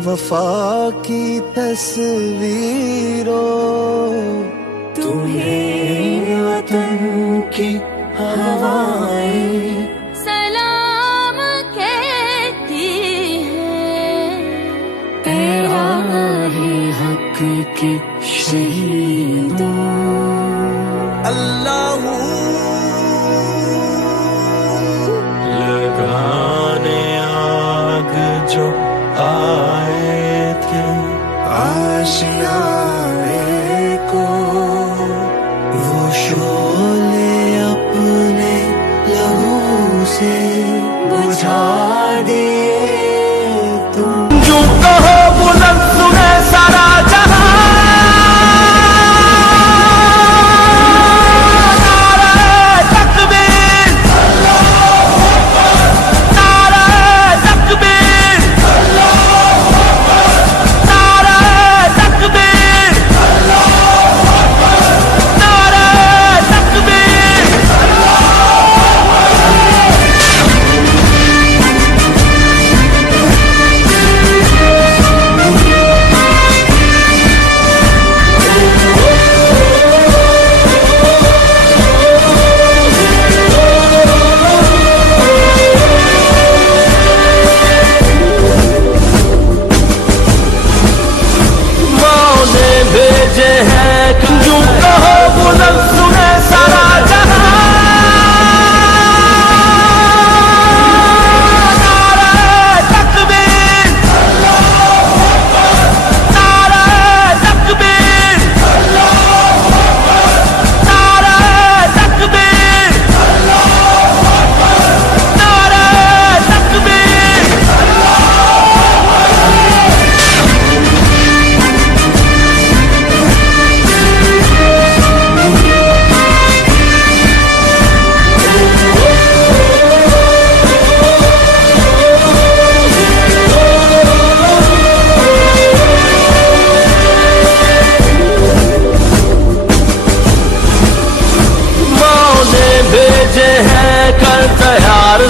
वफा की तस्वीरों, तुम्हें वतन की हवाएं सलाम कहती है। तेरा है हक के शहीदों। अल्लाह लगाने आग जो आए थे आशियाने को, वो शोले अपने लहू से बुझा दिए तुम। जो कहो बुलंद सुने सारा जहां, जो कहो बुलंद सुने सारा जहां, नारे तकबीर, नारे तकबीर, नारे तकबीर, नारे तकबीर। भेजे हैं कर तैयार